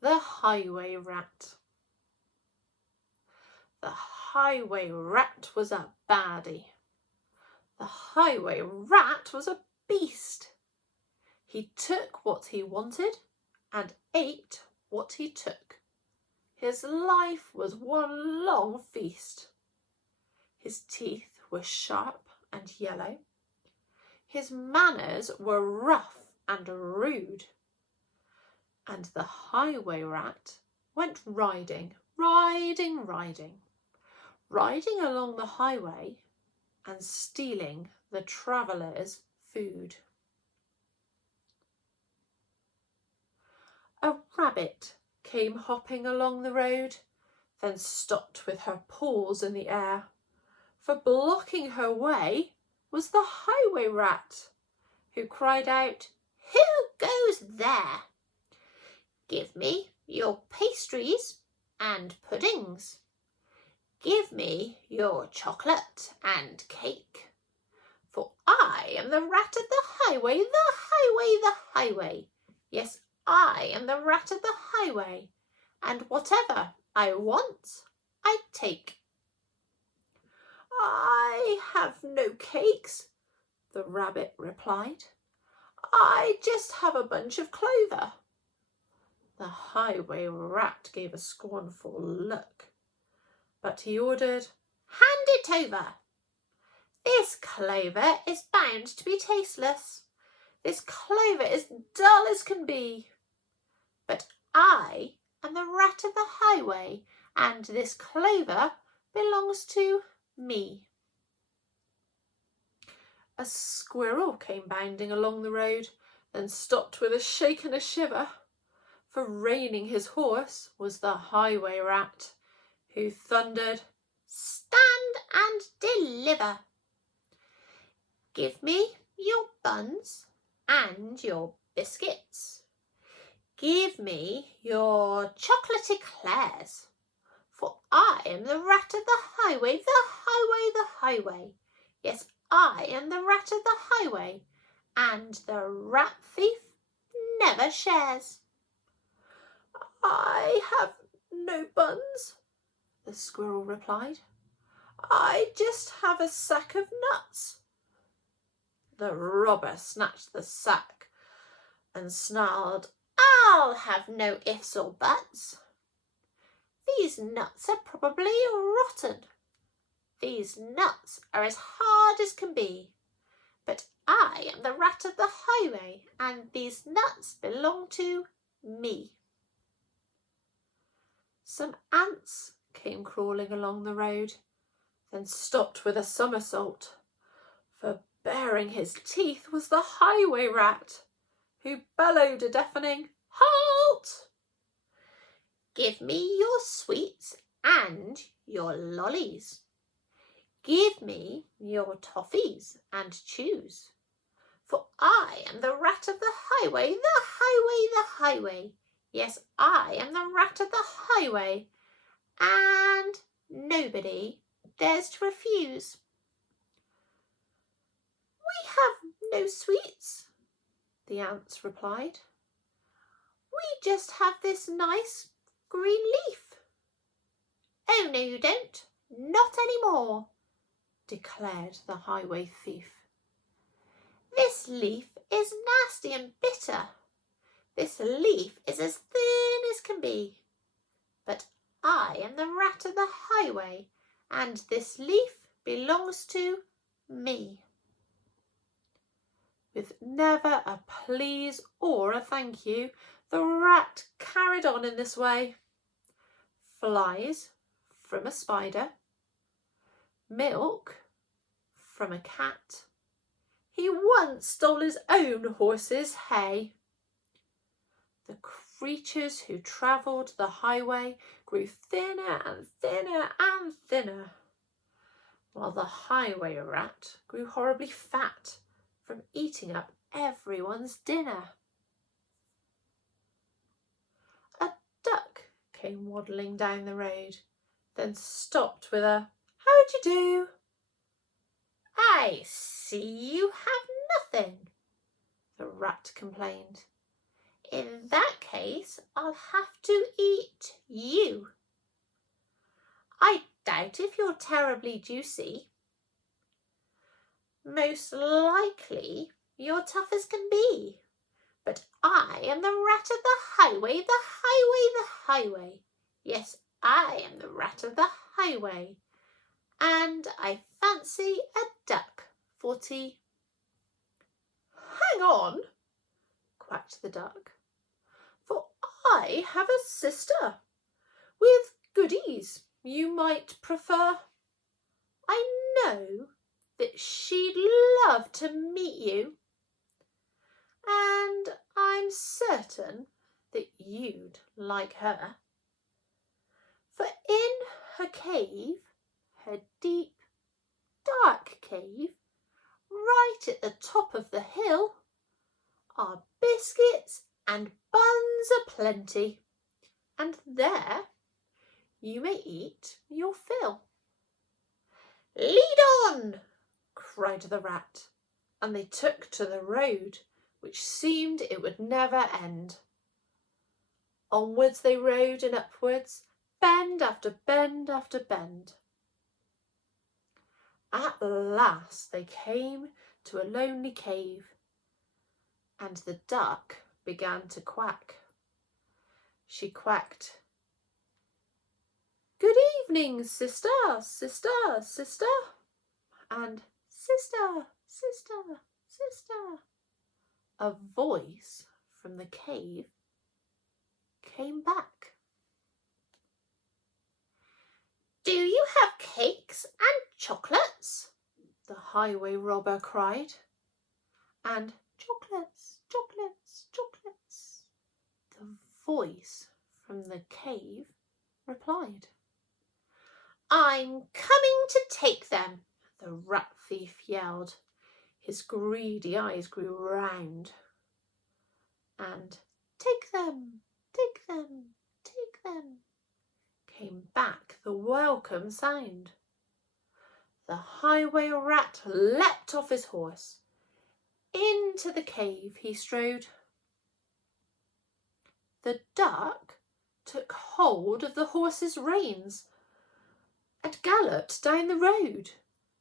The highway rat. The highway rat was a baddie. The highway rat was a beast. He took what he wanted and ate what he took. His life was one long feast. His teeth were sharp and yellow. His manners were rough and rude. And the highway rat went riding along the highway and stealing the travellers' food. A rabbit came hopping along the road, then stopped with her paws in the air, for blocking her way was the highway rat, who cried out, "Who goes there? Give me your pastries and puddings. Give me your chocolate and cake. For I am the rat of the highway, the highway, the highway. Yes, I am the rat of the highway, and whatever I want, I take." "I have no cakes," the rabbit replied. "I just have a bunch of clover." The highway rat gave a scornful look, but he ordered, "Hand it over. This clover is bound to be tasteless. This clover is dull as can be. But I am the rat of the highway, and this clover belongs to me." A squirrel came bounding along the road, then stopped with a shake and a shiver, for reining his horse was the highway rat, who thundered, "Stand and deliver. Give me your buns and your biscuits. Give me your chocolate eclairs, for I am the rat of the highway, the highway, the highway. Yes, I am the rat of the highway, and the rat thief never shares." "I have no buns," the squirrel replied. "I just have a sack of nuts." The robber snatched the sack and snarled, "I'll have no ifs or buts. These nuts are probably rotten. These nuts are as hard as can be. But I am the rat of the highway, and these nuts belong to me." Some ants came crawling along the road, then stopped with a somersault, for baring his teeth was the highway rat, who bellowed a deafening, "Halt! Give me your sweets and your lollies. Give me your toffees and chews, for I am the rat of the highway, the highway, the highway. Yes, I am the rat of the highway, and nobody dares to refuse." "We have no sweets," the ants replied. "We just have this nice green leaf." "Oh, no, you don't. Not any more," declared the highway thief. "This leaf is nasty and bitter. This leaf is as thin as can be. But I am the rat of the highway, and this leaf belongs to me." With never a please or a thank you, the rat carried on in this way. Flies from a spider, milk from a cat. He once stole his own horse's hay. The creatures who travelled the highway grew thinner and thinner and thinner, while the highway rat grew horribly fat from eating up everyone's dinner. A duck came waddling down the road, then stopped with a "How d'ye do?" "I see you have nothing," the rat complained. "In that case, case, I'll have to eat you. I doubt if you're terribly juicy. Most likely you're tough as can be. But I am the rat of the highway, the highway, the highway. Yes, I am the rat of the highway. And I fancy a duck for tea. Hang on, quacked the duck, for I have a sister with goodies you might prefer. I know that she'd love to meet you, and I'm certain that you'd like her. For in her cave, her deep, dark cave, right at the top of the hill, are biscuits and buns aplenty, and there you may eat your fill. Lead on, cried the rat, and they took to the road, which seemed it would never end. Onwards they rode and upwards, bend after bend after bend. At last they came to a lonely cave, and the duck began to quack. She quacked, "Good evening, sister, sister, sister," and "Sister, sister, sister." A voice from the cave came back. "Do you have cakes and chocolates?" the highway robber cried. And "Chocolates, chocolates, chocolates," the voice from the cave replied. "I'm coming to take them," the rat thief yelled. His greedy eyes grew round. And "Take them, take them, take them," came back the welcome sound. The highway rat leapt off his horse. Into the cave he strode. The duck took hold of the horse's reins and galloped down the road,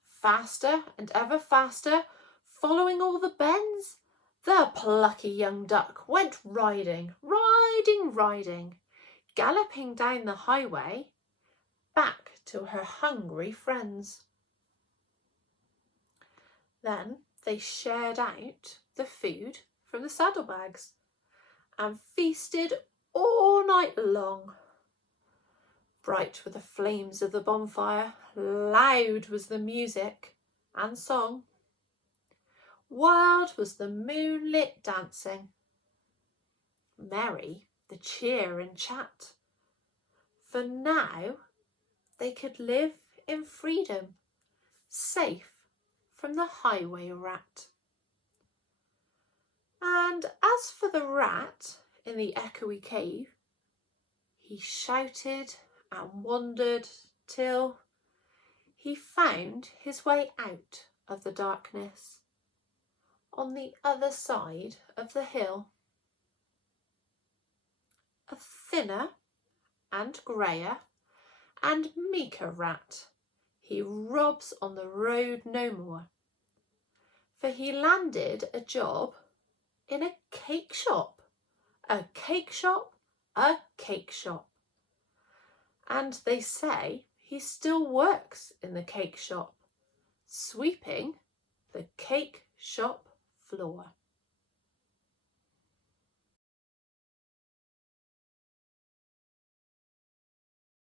faster and ever faster, following all the bends. The plucky young duck went riding, riding, riding, galloping down the highway, back to her hungry friends. Then they shared out the food from the saddlebags and feasted all night long. Bright were the flames of the bonfire, loud was the music and song. Wild was the moonlit dancing, merry the cheer and chat, for now they could live in freedom, safe from the highway rat. And as for the rat in the echoey cave, he shouted and wandered till he found his way out of the darkness on the other side of the hill. A thinner and greyer and meeker rat he robs on the road no more, for he landed a job in a cake shop, a cake shop, a cake shop. And they say he still works in the cake shop, sweeping the cake shop floor.